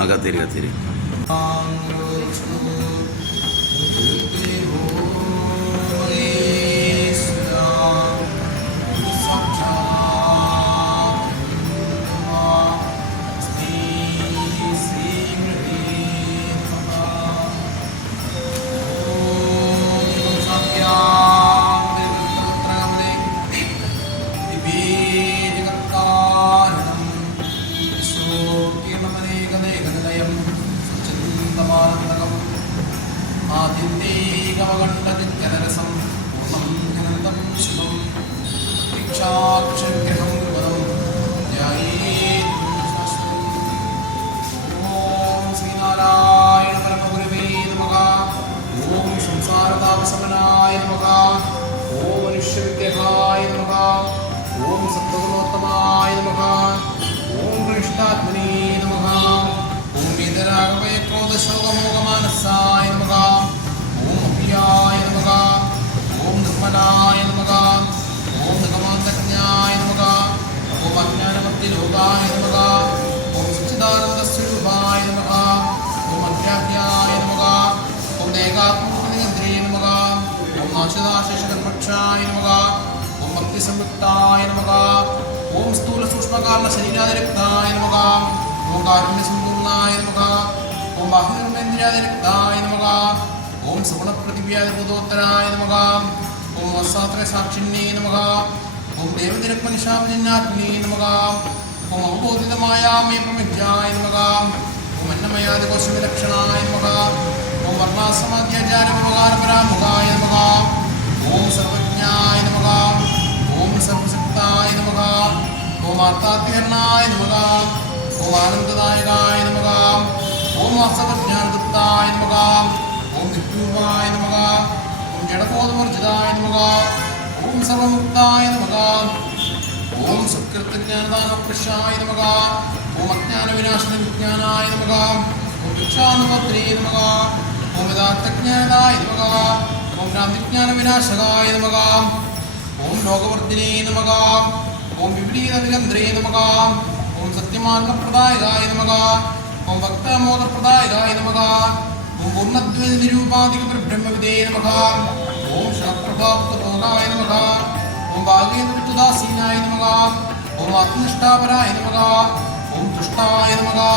കത്തിരി ആദിന്ദേകമകണ്ഠജനരസം പൂർണ്ണം ജനന്തം ശുഭം ദീക്ഷാക്ഷഗ്രഹം പദം ധ്യായേത്. ഓം ശ്രീനാരായണ പരമഗുരവേ നമഃ. ഓം സംസാരതാപശമനായ നമഃ. ഓം മനുഷ്യവിഗ്രഹായ നമഃ. ഓം സത്വഗുണോത്തമായ നമഃ. ഓം കൃഷ്ണാത്മനേ നമഃ. ഓം വീതരാഗവേ ക്രോധശോകമോഹമാനസായ നമഃ. ഓം അഭ്യായ നമഃ. ഓം നിർമ്മലായ നമഃ. ഓം നിഗമാന്തജ്ഞായ നമഃ. ഓം അജ്ഞാനമത്തിലോകായ നമഃ. ഓം സച്ചിദാനന്ദസ്വരൂപായ നമഃ. ഓം അധ്യാത്യായ നമഃ. ഓം ഏകാത്മനിയന്ത്രേ നമഃ. ഓം നാശദാശേഷകർമ്മക്ഷായ നമഃ. ഓം ഭക്തിസംയുക്തായ നമഃ. ഓം സ്ഥൂലസൂക്ഷ്മകാരണശരീരാതിരക്തായ നമഃ. ഓം കാരുണ്യസമ്പൂർണായ നമഃ. ഓം ബാഹ്യകർമ്മേന്ദ്രിയാതിരക്തായ നമഃ. ഓം സഗുണപ്രതിവ്യാധിബോധോത്തരായ നമഃ. ഓം വസ്സാത്രസാക്ഷിണ്യേ നമഃ. ഓം ദേവതിരക്മനിഷാമനിന്നാത്മനേ നമഃ. ഓം അവബോധിതമായ മേ പ്രമിജ്ഞായ നമഃ. ഓം അന്നമയാദികോശവിലക്ഷണായ നമഃ. ഓം വർണ്ണാശ്രമാദ്യാചാര്യമുപകാരപരാമുഖായ നമഃ. ഓം സർവജ്ഞായ നമഃ. ഓം സർവശക്തായ നമഃ. ഓം ആർത്താത്യഹരണായ നമഃ. ഓം ആനന്ദദായകായ നമഃ. ഓം വാസവജ്ഞാനദത്തായ നമഃ. ഓം വിഷ്ണുവായ നമഃ. ഓം ജഡബോധമർജിതായ നമഃ. ഓം സർവമുക്തായ നമഃ. ഓം സത്കൃതജ്ഞാനദാനപ്രശായ നമഃ. ഓം അജ്ഞാനവിനാശന വിജ്ഞാനായ നമഃ. ഓം ഭിക്ഷാനുപത്രേ നമഃ. ഓം യഥാർത്ഥജ്ഞാനദായ നമഃ. ഓം ഭ്രാന്തിജ്ഞാനവിനാശകായ നമഃ. ഓം ലോകവർദ്ധിനേ നമഃ. ഓം വിപരീതനിരന്ത്രേ നമഃ. ഓം സത്യമാർഗപ്രദായകായ നമഃ. ഓം ഭക്തമോദപ്രദായകായ നമഃ. ഓം പൂർണ്ണദ്വൈതനിരൂപാധികബ്രഹ്മവിദേ നമഃ. ഓം ശാസ്ത്രഭാക്തഭോഗായ നമഃ. ഓം ഭാഗേന്ദ്രദാസീനായ നമഃ. ഓം ആത്മനിഷ്ഠാപരായ നമഃ. ഓം തുഷ്ടായ നമഃ.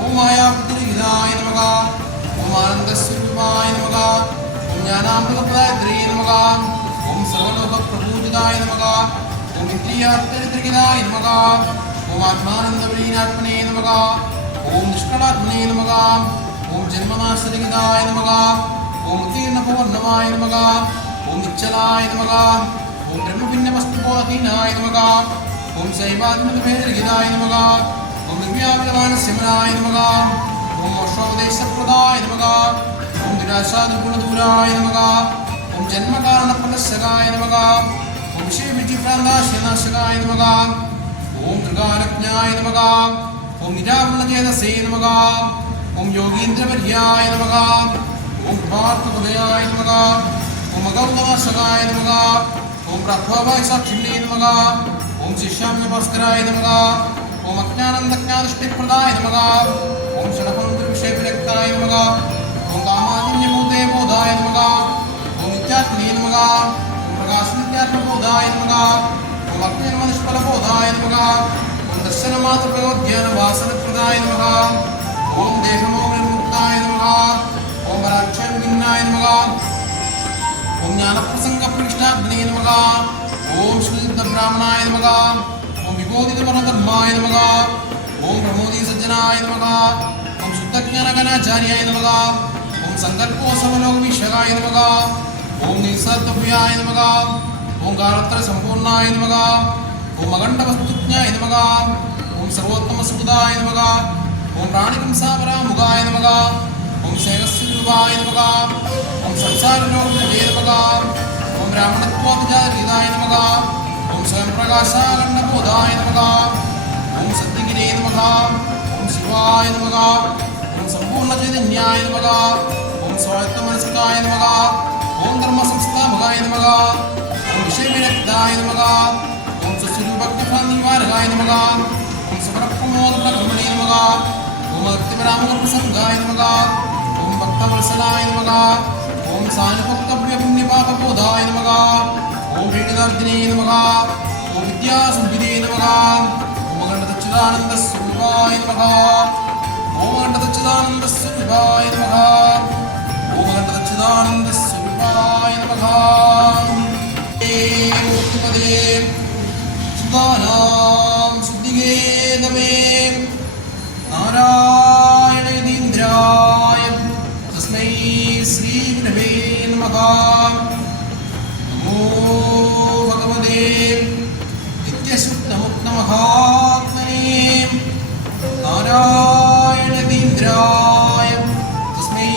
ഓം മായാബുദ്ധിരഹിതായ നമഃ. ഓം ആനന്ദസ്വരൂപായ നമഃ. ഓം ജ്ഞാനാമൃതപ്രദായത്രേ നമഃ. ഓം സർവലോകപ്രപൂജിതായ നമഃ. ഓം ഇന്ദ്രിയാർത്ഥരിതൃഹിതായ നമഃ. ഓം ആത്മാനന്ദവരീനാത്മനേ നമഃ. ഓം നിഷ്കളാത്മനേ നമഃ. ഓം ജന്മനാശരഹിതായ നമഃ. ഓം ഉത്തീർണപൂർണ്ണമായ നമഃ. ഓം നിശ്ചലായ നമഃ. ഓം ബ്രഹ്മഭിന്നവസ്തുബോധീനായ നമഃ. ഓം ശൈവാത്മകഭേദരഹിതായ നമഃ. ഓം ദിവ്യാവിതമാനസ്യമനായ നമഃ. ഓം മോക്ഷോപദേശപ്രദായ നമഃ. ഓം നിരാശാദുഗുണദൂരായ നമഃ. ഓം ജന്മകാരണപ്രദർശകായ നമഃ. ഓം വിഷയവിധിഭ്രാന്താശയനാശകായ നമഃ. ഓം ത്രികാലജ്ഞായ നമഃ. ഓം നിരാവൃണചേതസേ നമഃ. ഓം യോഗീന്ദ്രപര്യായ നമഃ. ഓം കൃപാർത്ഥഹൃദയായ നമഃ. ഓം അഗൗതനാശകായ നമഃ. ഓം പ്രാഗ്ഭാവായസാക്ഷിണ്യേ നമഃ. ഓം ശിഷ്യാമ്യഭാസ്കരായ നമഃ. ഓം അജ്ഞാനന്ദജ്ഞാനഷ്ടിപ്രദായ നമഃ. ഓം ഷഡഭംഗവിഷയവിരക്തായ നമഃ. ഓം കാമാജന്യഭൂതേ ബോധായ നമഃ. ഓം നിത്യാത്മനേ നമഃ. ഓം പ്രകാശനിത്യാത്മബോധായ നമഃ. ഓം അജ്ഞാനമനിഷ്ഫലബോധായ നമഃ. ഓം ദർശനമാത്രപ്രയോധ്യാനവാസനപ്രദായ നമഃ. ഓം ദേഹമോഹനിർമുക്തായ നമഃ. ഓം പരാക്ഷയവിഘ്നായ നമഃ. ഓം ജ്ഞാനപ്രസംഗപ്രവിഷ്ടാഗ്നേ നമഃ. ഓം ശുദ്ധബ്രാഹ്മണായ നമഃ. ഓം വിബോധിതമനധർമ്മായ നമഃ. ഓം പ്രമോദീസജ്ജനായ നമഃ. ഓം ശുദ്ധജ്ഞാനഗണാചാര്യായ നമഃ. ഓം സങ്കല്പോത്സവലോകവീക്ഷകായ നമഃ. ഓം നിസ്സത്വഭൂയായ നമഃ. ഓം കാലത്രസമ്പൂർണായ നമഃ. ഓം അഖണ്ഡവസ്തുജ്ഞായ നമഃ. ഓം സർവോത്തമസുതായ നമഃ. ഓം പ്രാണികംസാപരാമുഖായ നമഃ. ഓം ശേഖസ്വരൂപായ നമഃ. ഓം സംസാരലോകവിജയ നമഃ. ഓം ബ്രാഹ്മണത്വാഭിജാതീതായ നമഃ. ഓം സ്വയംപ്രകാശാഖണ്ഡബോധായ നമഃ. ഓം സത്യഗിരേ നമഃ. ഓം ശിവായ നമഃ. ഓം സമ്പൂർണ്ണചൈതന്യായ നമഃ. ഓം സ്വായത്തമനസ്കായ നമഃ. ഓം ധർമ്മസംസ്ഥാപകായ നമഃ. ഓം വിഷയവിരക്തായ നമഃ. ഓം സ്വസ്വരൂപജ്ഞാനനിവാരകായ നമഃ. ഓം സമരപ്രമോദപ്രകർമ്മണേ നമഃ. ഓം ശിവരാമപ്രസംഗായ നമഃ. ഓം ഭക്തവത്സലായ നമഃ. ഓം സാനുഭക്തപ്രിയപുണ്യപാപബോധായ നമഃ. ഓം ശ്രീനിധാർത്തിനേ നമഃ. ഓം വിദ്യാസുന്ദരേ നമഃ. ഓം അഖണ്ഡസച്ചിദാനന്ദസ്വരൂപായ നമഃ. ഓം അഖണ്ഡസച്ചിദാനന്ദസ്വരൂപായ നമഃ. ഓം അഖണ്ഡസച്ചിദാനന്ദസ്വരൂപായ നമഃ. മൂർത്തിമതേ സുധാനാം ശുദ്ധികേ നമേ. നാരായണീന്ദ്രായ തസ്മൈ ശ്രീ ഗുരവേ നമഃ. നമോ ഭഗവതേ നിത്യശുദ്ധമുക്തമഹാത്മനേ. നാരായണീന്ദ്രായ തസ്മൈ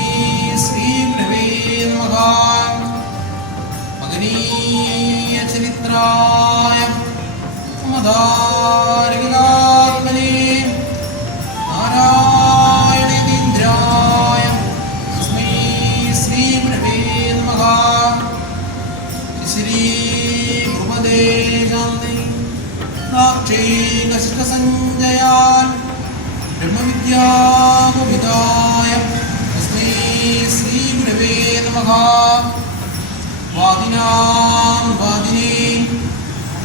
ശ്രീ ഗുരവേ നമഃ. മഹനീയ ചരിത്രായ മദാരകിലാത്മനേ. നാരായണീന്ദ്രായ തസ്മൈ ശ്രീ ഗുരവേ നമഃ. ശ്രീ ഭൂപദേ ശാന്തി നാക്ഷൈകസഞ്ജയാൻ ബ്രഹ്മവിദ്യാമുഖിതായ തസ്മൈ ശ്രീ ഗുരവേ നമഃ. വാദിനാം വാദിനേ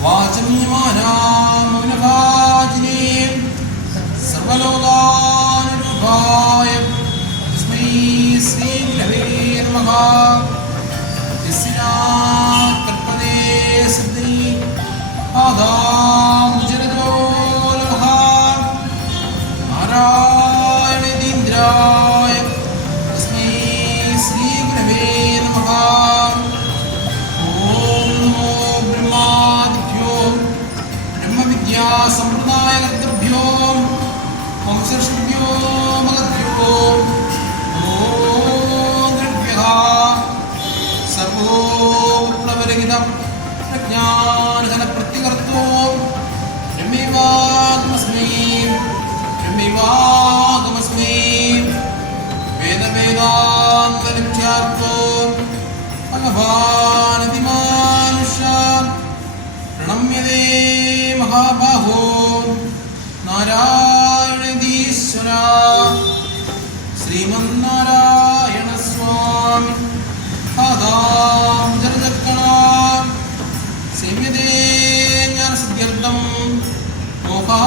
വാചമ്യമാനാം മൗനഭാജിനേ സർവലോകാനുരൂപായ തസ്മൈ ശ്രീ ഗുരവേ നമഃ. യസ്യാ കൽപ്പതേ സിദ്ധി ആദാം ജനതോ നമഃ. നാരായണീന്ദ്രായ തസ്മൈ ശ്രീ ഗുരവേ നമഃ. ഓം നമോ ബ്രഹ്മാദിഭ്യോ ബ്രഹ്മവിദ്യാസമ്പ്രദായകർത്തഭ്യോ വംശർഷിഭ്യോ മഹദ്ഭ്യോ നമോഭ്യഃ. സർവോപ്ലവരഹിതം പ്രജ്ഞാനഘനപ്രത്യകർത്തോ ബ്രഹ്മൈവാഗമസ്മൈ ബ്രഹ്മൈവാഗമസ്മൈ. വേദവേദാന്തലക്ഷ്യാർത്ഥോ ഭഗവാനതിമാനുഷ പ്രണമ്യതേ മഹാബാഹോ നാരായണീശ്വര. ശ്രീമന്നാരായണ സ്വാമി പാദാം ജലചക്രണാം സേവ്യതേ ജ്ഞാനസിദ്ധ്യർത്ഥം മോഹാ